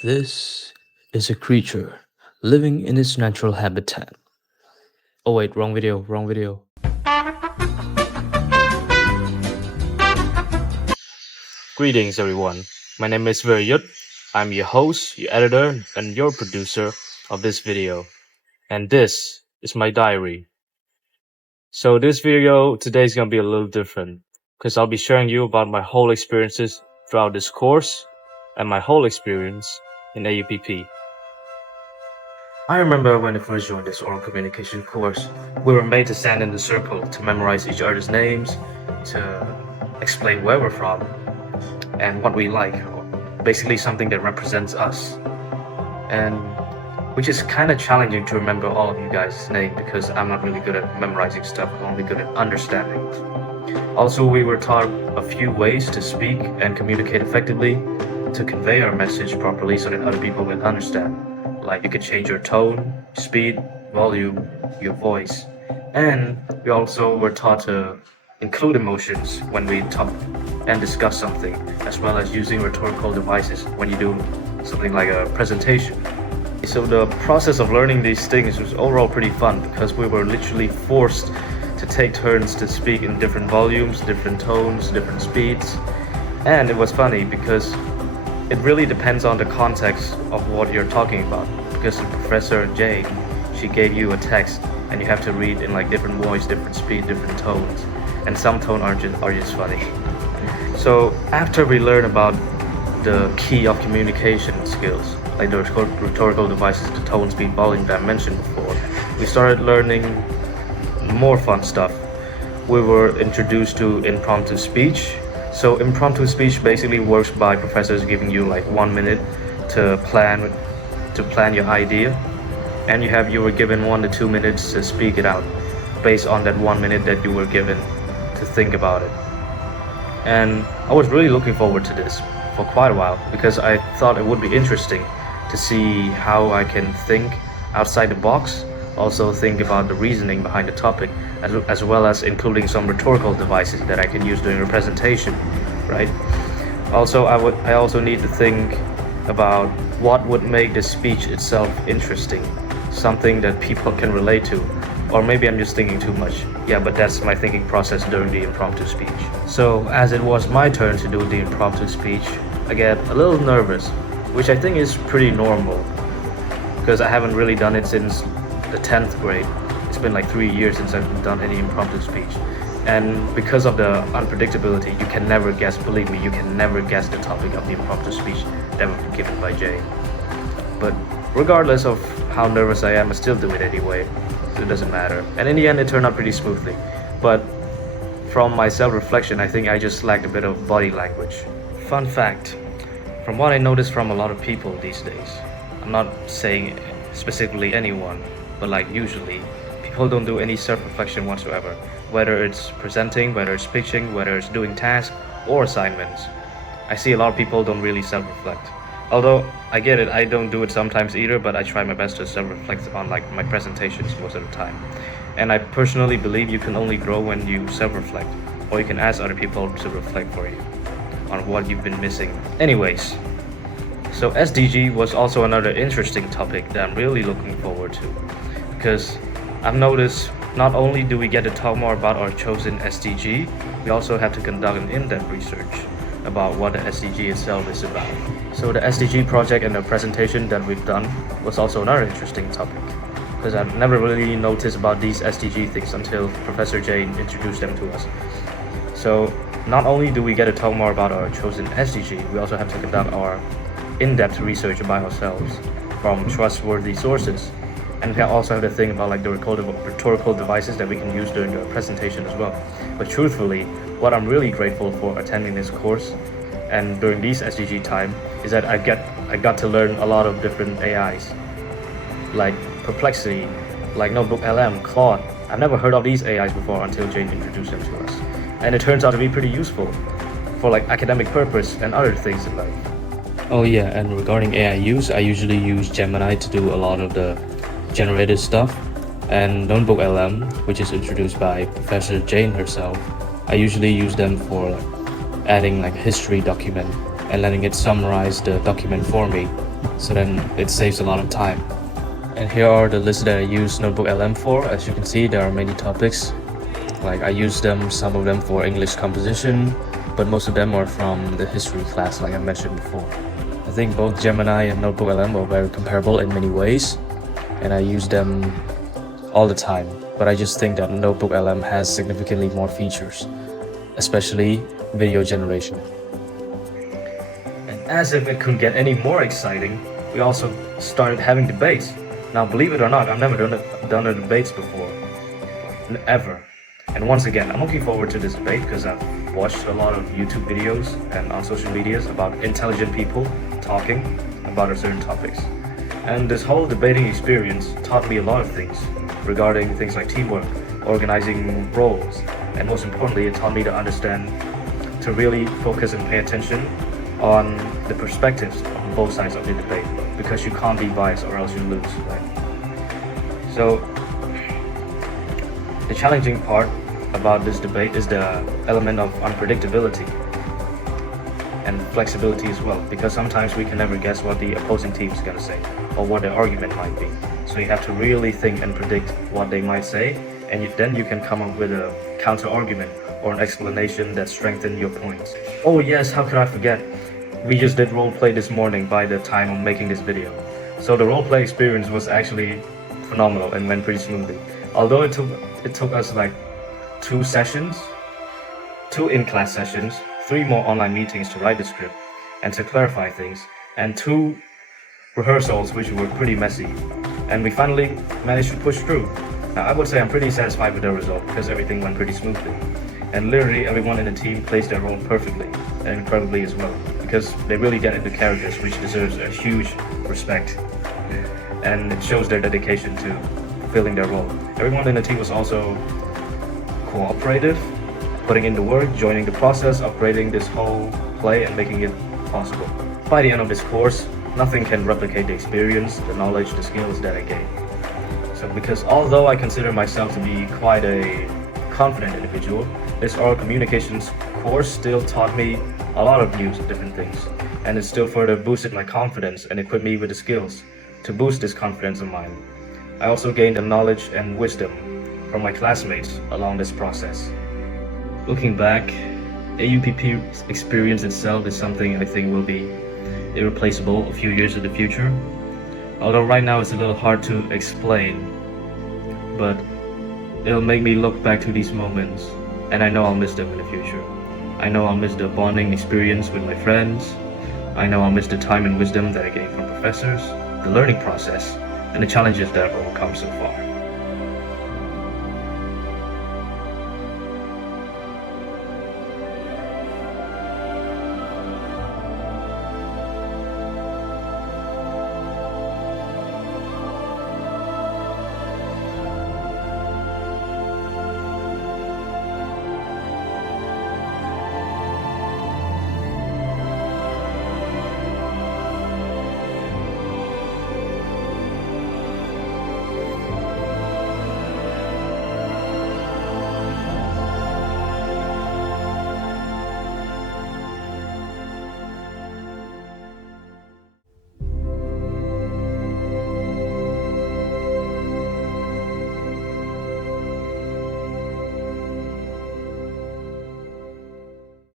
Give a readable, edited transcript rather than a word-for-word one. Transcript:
This is a creature living in its natural habitat. Oh wait, wrong video, wrong video. Greetings everyone. My name is Veryut. I'm your host, your editor, and your producer of this video. And this is my diary. So this video today is gonna be a little different because I'll be sharing you about my whole experiences throughout this course and my whole experience in AUPP. I remember when I first joined this oral communication course, we were made to stand in the circle to memorize each other's names, to explain where we're from, and what we like, or basically something that represents us. And which is kind of challenging to remember all of you guys' names because I'm not really good at memorizing stuff, I'm only good at understanding. Also, we were taught a few ways to speak and communicate effectively to convey our message properly so that other people will understand. Like you can change your tone, speed, volume, your voice. And we also were taught to include emotions when we talk and discuss something, as well as using rhetorical devices when you do something like a presentation. So the process of learning these things was overall pretty fun because we were literally forced to take turns to speak in different volumes, different tones, different speeds. And it was funny because it really depends on the context of what you're talking about, because Professor Jane, she gave you a text and you have to read in like different voice, different speed, different tones, and some tones are just funny. So after we learn about the key of communication skills, like the rhetorical devices, the tone, speed, volume that I mentioned before, we started learning more fun stuff. We were introduced to impromptu speech. So impromptu speech basically works by professors giving you like 1 minute to plan your idea, and you were given 1 to 2 minutes to speak it out based on that 1 minute that you were given to think about it. And I was really looking forward to this for quite a while because I thought it would be interesting to see how I can think outside the box, also think about the reasoning behind the topic, as well as including some rhetorical devices that I can use during a presentation, right? Also, I also need to think about what would make the speech itself interesting, something that people can relate to. Or maybe I'm just thinking too much. Yeah, but that's my thinking process during the impromptu speech. So as it was my turn to do the impromptu speech, I get a little nervous, which I think is pretty normal because I haven't really done it since the 10th grade. It's been like 3 years since I've done any impromptu speech. And because of the unpredictability, you can never guess, believe me, you can never guess the topic of the impromptu speech that was given by Jay. But regardless of how nervous I am, I still do it anyway, so it doesn't matter. And in the end, it turned out pretty smoothly. But from my self-reflection, I think I just lacked a bit of body language. Fun fact, from what I noticed from a lot of people these days, I'm not saying specifically anyone, but like usually, people don't do any self-reflection whatsoever, whether it's presenting, whether it's pitching, whether it's doing tasks or assignments. I see a lot of people don't really self-reflect. Although I get it, I don't do it sometimes either, but I try my best to self-reflect on like my presentations most of the time. And I personally believe you can only grow when you self-reflect, or you can ask other people to reflect for you on what you've been missing. Anyways, so SDG was also another interesting topic that I'm really looking forward to, because I've noticed not only do we get to talk more about our chosen SDG, we also have to conduct an in-depth research about what the SDG itself is about. So the SDG project and the presentation that we've done was also another interesting topic, because I've never really noticed about these SDG things until Professor Jane introduced them to us. So not only do we get to talk more about our chosen SDG, we also have to conduct our in-depth research by ourselves from trustworthy sources. And we also have to think about like the rhetorical devices that we can use during the presentation as well. But truthfully, what I'm really grateful for attending this course and during these SDG time is that I got to learn a lot of different AIs, like Perplexity, like Notebook LM, Claude. I've never heard of these AIs before until Jane introduced them to us. And it turns out to be pretty useful for like academic purpose and other things in life. Oh yeah, and regarding AI use, I usually use Gemini to do a lot of the generated stuff, and Notebook LM, which is introduced by Professor Jane herself, I usually use them for adding like a history document and letting it summarize the document for me so then it saves a lot of time. And here are the lists that I use Notebook LM for. As you can see, there are many topics. Like I use some of them for English composition, but most of them are from the history class, like I mentioned before. I think both Gemini and Notebook LM are very comparable in many ways, and I use them all the time. But I just think that Notebook LM has significantly more features, especially video generation. And as if it couldn't get any more exciting, we also started having debates. Now, believe it or not, I've never done a debates before, ever. And once again, I'm looking forward to this debate because I've watched a lot of YouTube videos and on social medias about intelligent people talking about certain topics. And this whole debating experience taught me a lot of things regarding things like teamwork, organizing roles, and most importantly, it taught me to understand, to really focus and pay attention on the perspectives on both sides of the debate, because you can't be biased or else you lose, right? So the challenging part about this debate is the element of unpredictability and flexibility as well, because sometimes we can never guess what the opposing team is going to say or what the argument might be. So you have to really think and predict what they might say, and then you can come up with a counter argument or an explanation that strengthens your points. Oh yes, how could I forget? We just did roleplay this morning by the time of making this video. So the roleplay experience was actually phenomenal and went pretty smoothly. Although it took us like 2 sessions, 2 in-class sessions, 3 more online meetings to write the script and to clarify things, and 2 rehearsals which were pretty messy. And we finally managed to push through. Now I would say I'm pretty satisfied with the result because everything went pretty smoothly. And literally everyone in the team plays their role perfectly and incredibly as well, because they really get into characters, which deserves a huge respect. And it shows their dedication to fulfilling their role. Everyone in the team was also cooperative, putting in the work, joining the process, upgrading this whole play and making it possible. By the end of this course, nothing can replicate the experience, the knowledge, the skills that I gained. So because although I consider myself to be quite a confident individual, this oral communications course still taught me a lot of new different things, and it still further boosted my confidence and equipped me with the skills to boost this confidence of mine. I also gained the knowledge and wisdom from my classmates along this process. Looking back, AUPP experience itself is something I think will be irreplaceable a few years in the future. Although right now it's a little hard to explain, but it'll make me look back to these moments, and I know I'll miss them in the future. I know I'll miss the bonding experience with my friends. I know I'll miss the time and wisdom that I gained from professors, the learning process, and the challenges that I've overcome so far.